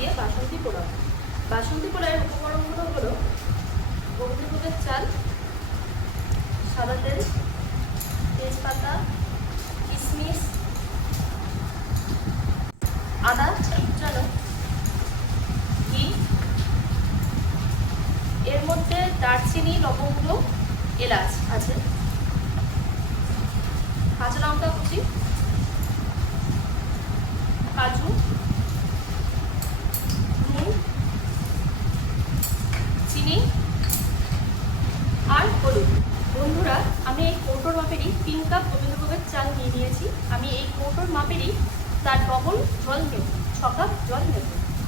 দিয়ে বাসন্তী পোলাও। বাসন্তী পোলাওয়ের উপকরণগুলো হলো গোবিন্দভোগের চাল, সাদা তেল, তেজপাতা, কিশমিশ, আদা কুচানো, ঘি, এর মধ্যে দারচিনি, লবঙ্গ, এলাচ আছে, কাঁচা লঙ্কা কুচি, কাজু, নুন, চিনি আর হলুদ। বন্ধুরা, আমি এই কৌটোর মাপেরই 3 কাপ গোবিন্দভোগের চাল নিয়ে নিয়েছি। আমি এই কৌটোর মাপেরই তার ডবল জল নেব, 6 কাপ জল নেব।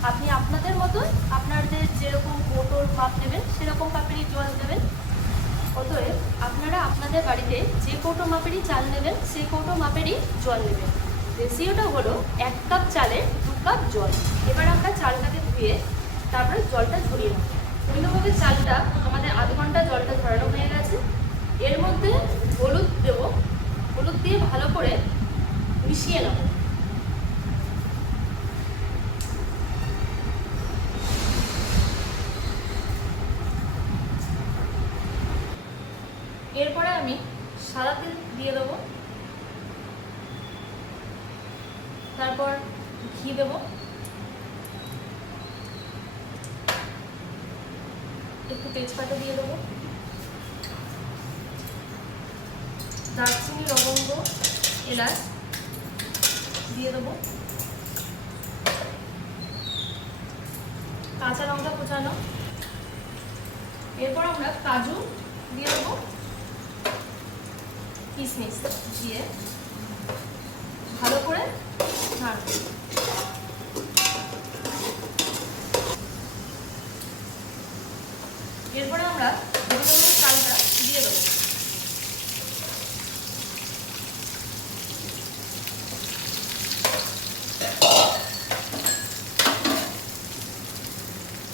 আপনি আপনাদের মতন আপনাদের যেরকম কৌটোর মাপ নেবেন সেরকম মাপেরই জল দেবেন। অতএব আপনারা আপনাদের বাড়িতে যে কৌটো মাপেরই চাল নেবেন সেই কৌটো মাপেরই জল নেবেন। রেশিওটা হলো 1 কাপ চালে 2 কাপ জল। এবার আমরা চালটাকে ধুয়ে তারপরে জলটা ঝরিয়ে নেব। গোবিন্দভোগের চালটা আমাদের আধ ঘন্টা জলটা ঝরানো হয়ে গেছে। এর মধ্যে হলুদ দেব, হলুদ দিয়ে ভালো করে মিশিয়ে নেব। এরপরে আমি সাদা তেল দিয়ে দেবো, তারপর ঘি দেব, একটু তেজপাতা দিয়ে দেবো, দারচিনি, লবঙ্গ, এলাচ দিয়ে দেবো, কাঁচা লঙ্কা কুচানো, এরপর আমরা কাজু দিয়ে দেবো, কিশমিশ দিয়ে ভালো করে নাড়ব। এরপরে আমরা গোবিন্দভোগের চালটা দিয়ে দেবো।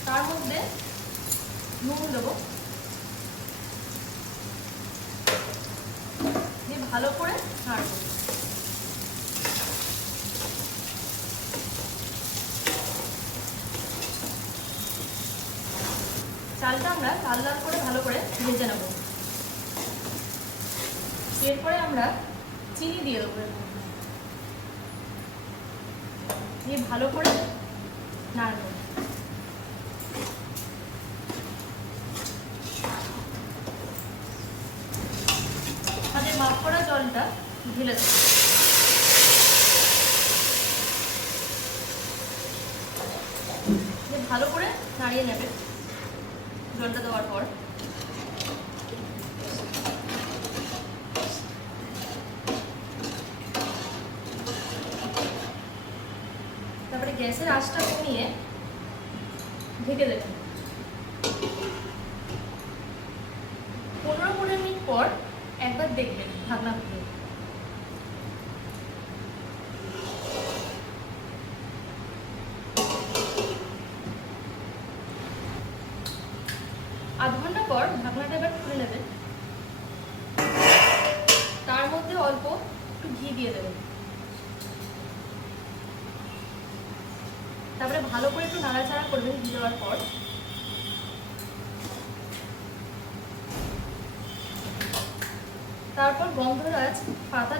তার মধ্যে নুন দেবো, দিয়ে ভালো করে নাড়ব। চালটা আমরা লাল লাল করে ভালো করে ভেজে নেব। এরপরে আমরা চিনি দিয়ে দেবো, দিয়ে ভালো করে নাড়ব। আমাদের মাপ করা জলটা ঢেলে দেব। ভালো করে নাড়িয়ে নেবে জলটা দেওয়ার পর। তারপরে গ্যাসের আঁচটা কমিয়ে ঢেকে দেবেন। 15-20 মিনিট পর একবার দেখবেন ঢাকনা খুলে। আধ ঘন্টা পর ঢাকনাটা এবার খুলে নেবেন। তার মধ্যে অল্প একটু ঘি দিয়ে দেবেন। তারপরে ভালো করে একটু নাড়াচাড়া করবেন ঘি দেওয়ার পর। তারপর গন্ধরাজ পাতা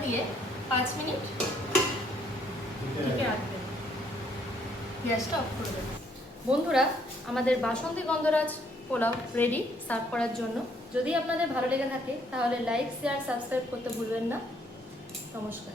দিয়ে 5 মিনিট ঢেকে রাখবেন। গ্যাসটা অফ করে দেবেন। বন্ধুরা, আমাদের বাসন্তী গন্ধরাজ পোলাও রেডি সার্ভ করার জন্য। যদি আপনাদের ভালো লেগে থাকে তাহলে লাইক, শেয়ার, সাবস্ক্রাইব করতে ভুলবেন না। নমস্কার।